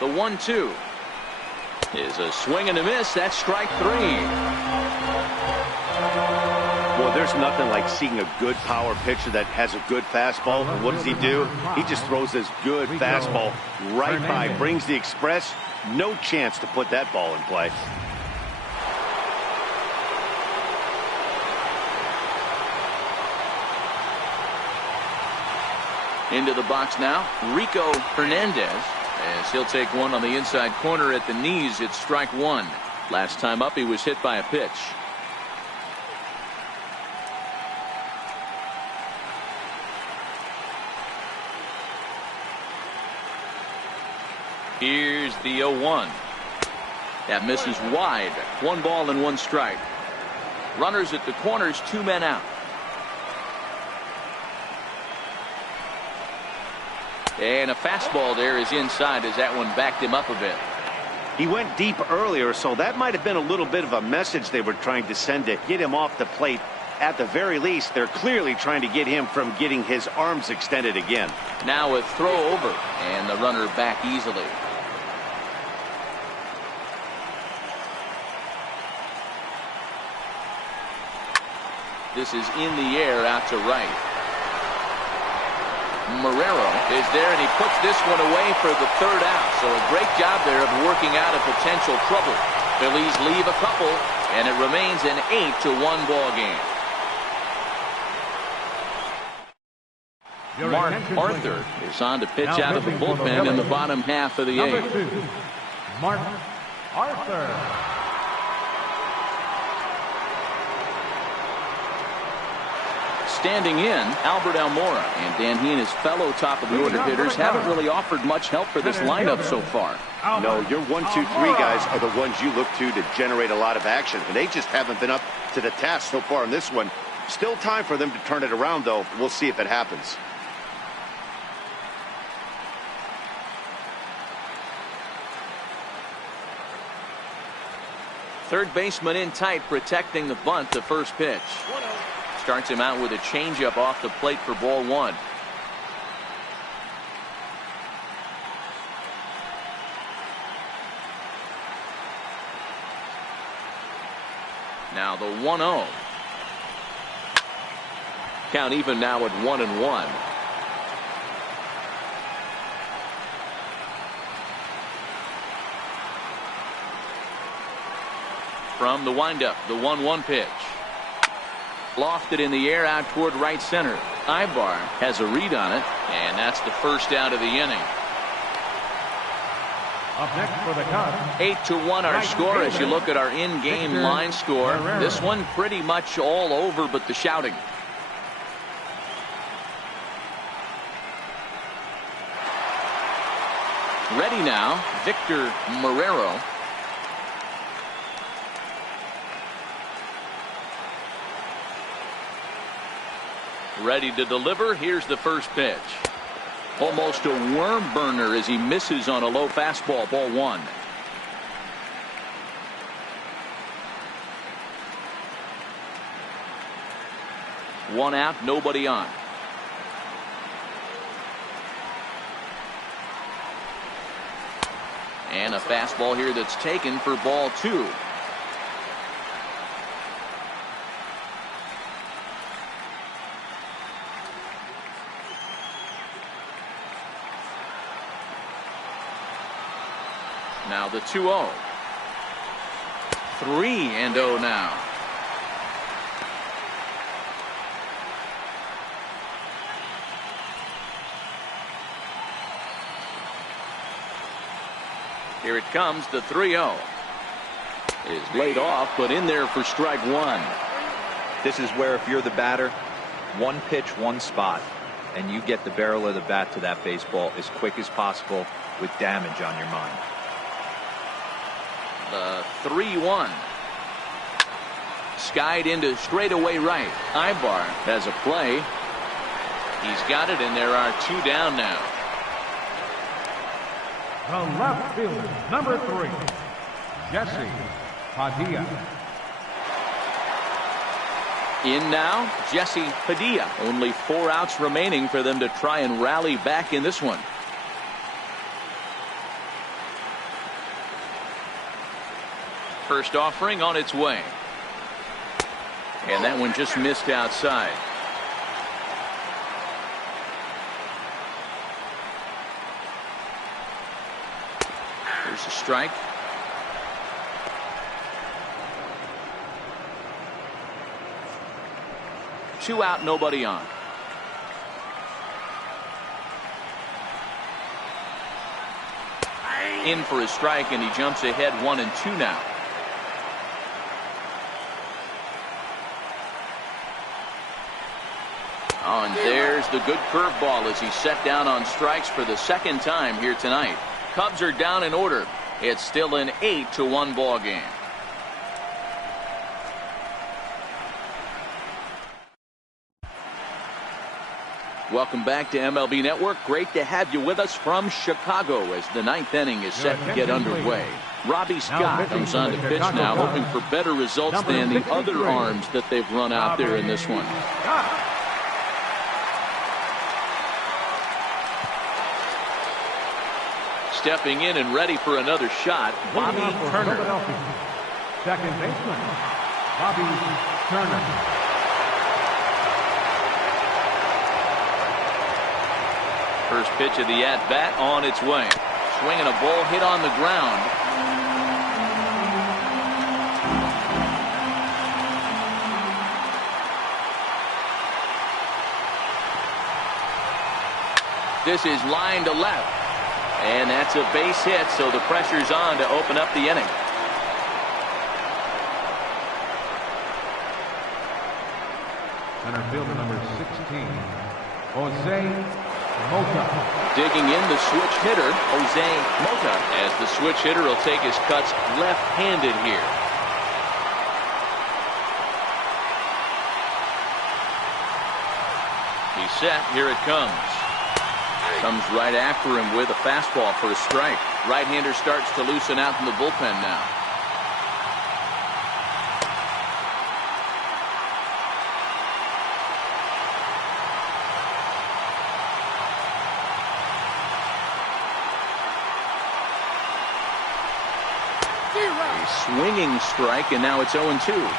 The 1-2 is a swing and a miss. That's strike 3. Well, there's nothing like seeing a good power pitcher that has a good fastball. And what does he do? He just throws this good fastball right by, brings the express. No chance to put that ball in play. Into the box now, Rico Hernandez, as he'll take one on the inside corner at the knees. It's strike 1. Last time up, he was hit by a pitch. Here's the 0-1. That misses wide. 1 ball and 1 strike. Runners at the corners, 2 men out. And a fastball there is inside as that one backed him up a bit. He went deep earlier, so that might have been a little bit of a message they were trying to send to get him off the plate. At the very least, they're clearly trying to get him from getting his arms extended again. Now a throw over, and the runner back easily. This is in the air out to right. Marrero is there, and he puts this one away for the 3rd out. So a great job there of working out a potential trouble. Phillies leave a couple, and it remains an 8-1 ball game. Mark Arthur is on to pitch out of the bullpen in the bottom half of the 8th. Mark Arthur. Standing in, Albert Almora. And Dan, he and his fellow top-of-the-order hitters haven't really offered much help for this lineup so far. No, your 1, 2, 3 guys are the ones you look to generate a lot of action, and they just haven't been up to the task so far in this one. Still time for them to turn it around, though. We'll see if it happens. Third baseman in tight, protecting the bunt. The first pitch starts him out with a changeup off the plate for ball 1. Now the 1-0. Count even now at 1-1. From the windup, the 1-1 pitch. Lofted in the air out toward right center. Ibar has a read on it, and that's the first out of the inning. Up next for the Cubs. 8-1 our score as you look at our in-game line score. This one pretty much all over but the shouting. Ready now, Victor Marrero. Ready to deliver. Here's the first pitch. Almost a worm burner as he misses on a low fastball. Ball 1. One out, nobody on. And a fastball here that's taken for ball 2. Now the 2-0. 3-0 now. Here it comes, the 3-0. Is laid off, but in there for strike 1. This is where if you're the batter, one pitch, one spot, and you get the barrel of the bat to that baseball as quick as possible with damage on your mind. The 3-1. Skied into straightaway right. Ibar has a play. He's got it, and there are 2 down now. The left fielder, number 3, Jesse Padilla. In now, Jesse Padilla. Only 4 outs remaining for them to try and rally back in this one. First offering on its way. And that one just missed outside. There's a strike. Two out, nobody on. In for a strike, and he jumps ahead 1-2 now. Oh, and there's the good curveball as he's set down on strikes for the second time here tonight. Cubs are down in order. It's still an 8-1 ball game. Welcome back to MLB Network. Great to have you with us from Chicago as the ninth inning is set to get underway. Robbie Scott comes on to pitch now, hoping for better results than the other arms that they've run out there in this one. Stepping in and ready for another shot, Bobby Turner. Second baseman, Bobby Turner. First pitch of the at-bat on its way. Swinging a ball hit on the ground. This is line to left. And that's a base hit, so the pressure's on to open up the inning. Center fielder number 16, Jose Mota. Digging in the switch hitter, Jose Mota, as the switch hitter will take his cuts left-handed here. He's set. Here it comes. Comes right after him with a fastball for a strike. Right-hander starts to loosen out in the bullpen now. A swinging strike, and now it's 0-2.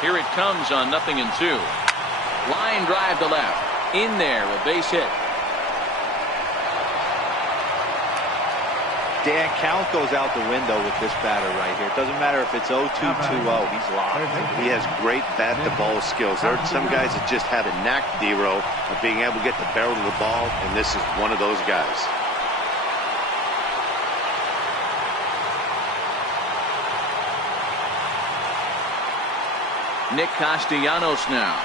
Here it comes on 0-2. Line drive to left. In there, a base hit. Dan, count goes out the window with this batter right here. It doesn't matter if it's 0-2, 2-0. He's locked. He has great bat-to-ball skills. There are some guys that just have a knack, D-Row, of being able to get the barrel of the ball, and this is one of those guys. Nick Castellanos now,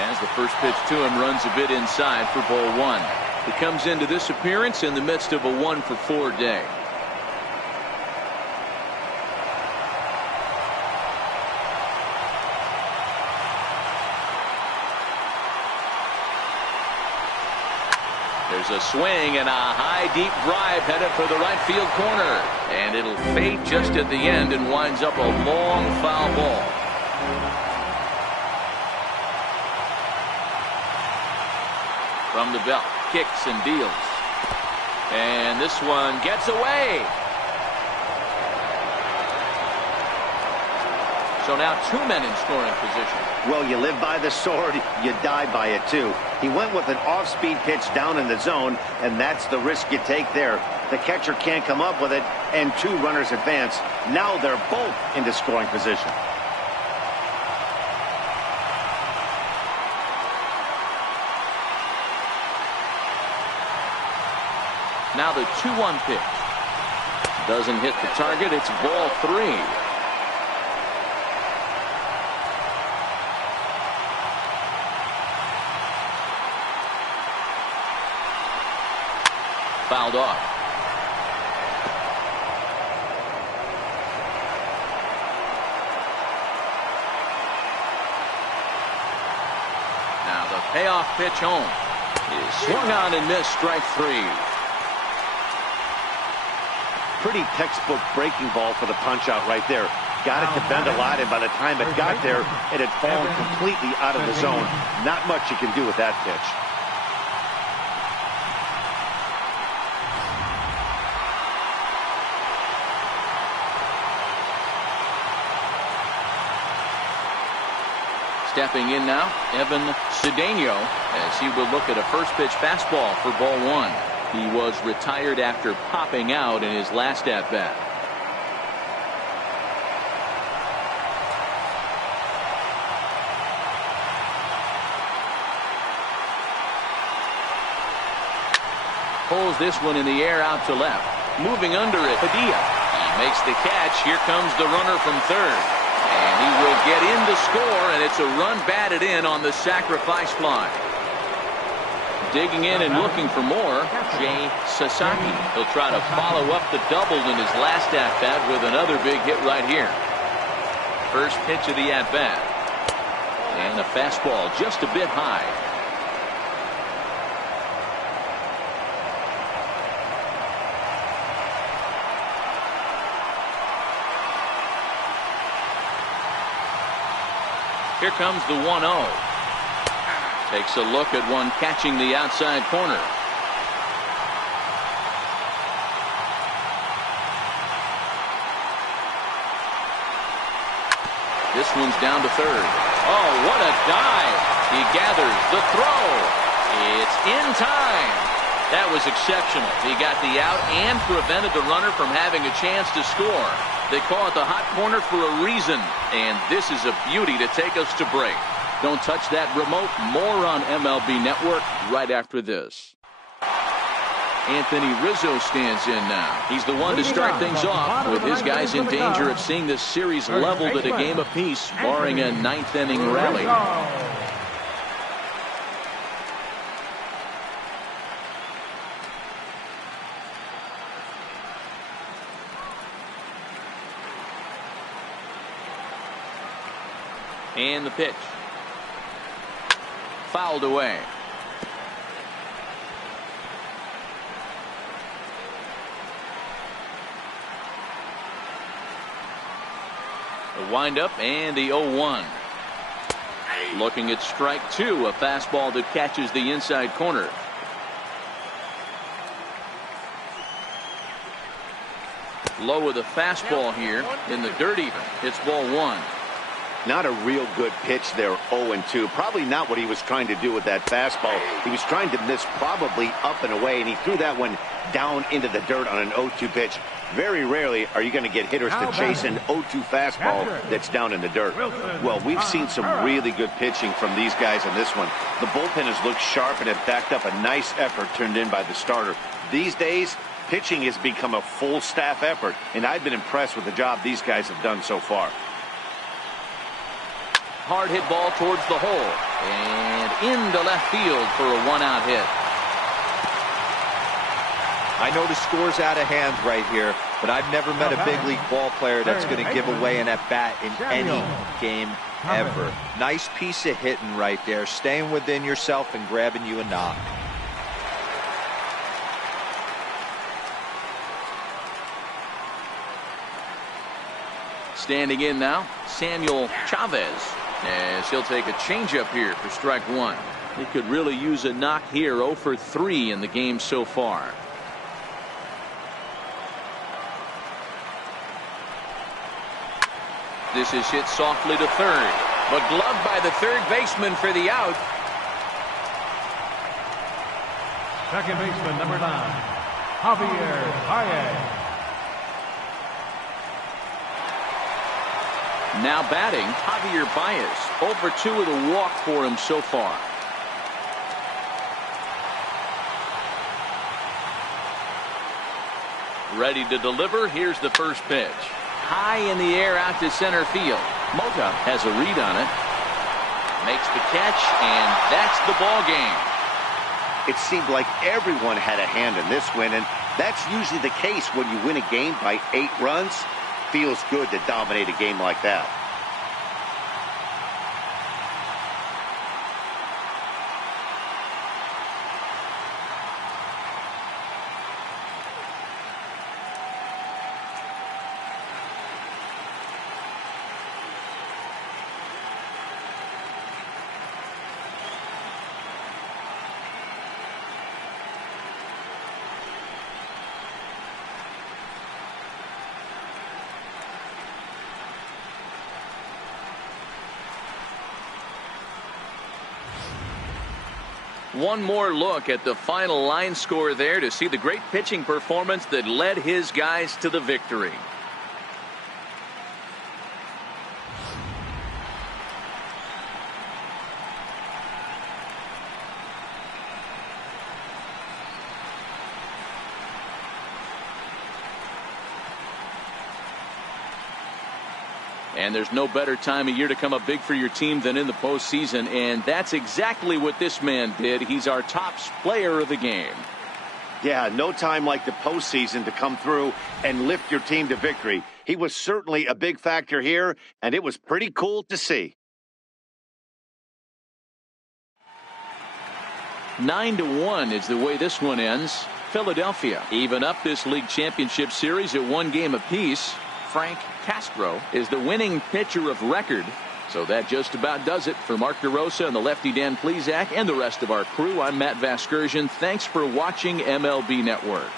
as the first pitch to him runs a bit inside for ball one. He comes into this appearance in the midst of a 1-for-4 day. There's a swing and a high deep drive headed for the right field corner, and it'll fade just at the end and winds up a long foul ball. From the belt, kicks and deals. And this one gets away. So now two men in scoring position. Well, you live by the sword, you die by it too. He went with an off-speed pitch down in the zone, and that's the risk you take there. The catcher can't come up with it, and two runners advance. Now they're both into scoring position. Now the 2-1 pitch. Doesn't hit the target. It's ball three. Fouled off. Now the payoff pitch home is swung on and missed, strike three. Pretty textbook breaking ball for the punch out right there. got it to bend a lot, and by the time it got there, it had fallen completely out of the zone. Not much you can do with that pitch. Stepping in now, Evan Cedeno, as he will look at a first pitch fastball for ball one. He was retired after popping out in his last at bat. Pulls this one in the air out to left. Moving under it, Padilla. He makes the catch. Here comes the runner from third. And he will get in to score, and it's a run batted in on the sacrifice fly. Digging in and looking for more, Jay Sasaki. He'll try to follow up the double in his last at-bat with another big hit right here. First pitch of the at-bat. And a fastball just a bit high. Here comes the 1-0. Takes a look at one catching the outside corner. This one's down to third. Oh, what a dive. He gathers the throw. It's in time. That was exceptional. He got the out and prevented the runner from having a chance to score. They call it the hot corner for a reason, and this is a beauty to take us to break. Don't touch that remote. More on MLB Network right after this. Anthony Rizzo stands in now. He's the one to start things off, with his guys in danger of seeing this series leveled at a game apiece, barring a ninth-inning rally. And the pitch. Fouled away. The windup and the 0-1. Looking at strike two, a fastball that catches the inside corner. Low with a fastball here in the dirt even. It's ball one. Not a real good pitch there, 0-2. Probably not what he was trying to do with that fastball. He was trying to miss probably up and away, and he threw that one down into the dirt on an 0-2 pitch. Very rarely are you going to get hitters to chase an 0-2 fastball that's down in the dirt. Well, we've seen some really good pitching from these guys in this one. The bullpen has looked sharp and have backed up a nice effort turned in by the starter. These days, pitching has become a full staff effort, and I've been impressed with the job these guys have done so far. Hard hit ball towards the hole and into left field for a one-out hit. I know the score's out of hand right here, but I've never met a big league ball player that's going to give away an at-bat in any game ever. Nice piece of hitting right there, staying within yourself and grabbing you a knock. Standing in now, Samuel Chavez, as he'll take a changeup here for strike one. He could really use a knock here. 0 for 3 in the game so far. This is hit softly to third, but gloved by the third baseman for the out. Second baseman, number 9, Javier Baez. Now batting, Javier Baez. 0 for 2 with a walk for him so far. Ready to deliver. Here's the first pitch. High in the air out to center field. Mota has a read on it. Makes the catch, and that's the ball game. It seemed like everyone had a hand in this win, and that's usually the case when you win a game by 8 runs. Feels good to dominate a game like that. One more look at the final line score there to see the great pitching performance that led his guys to the victory. And there's no better time of year to come up big for your team than in the postseason, and that's exactly what this man did. He's our top player of the game. Yeah, no time like the postseason to come through and lift your team to victory. He was certainly a big factor here, and it was pretty cool to see. 9-1 is the way this one ends. Philadelphia even up this league championship series at 1 game apiece. Frank Castro is the winning pitcher of record. So that just about does it for Mark DeRosa and the lefty Dan Plesac and the rest of our crew. I'm Matt Vasgersian. Thanks for watching MLB Network.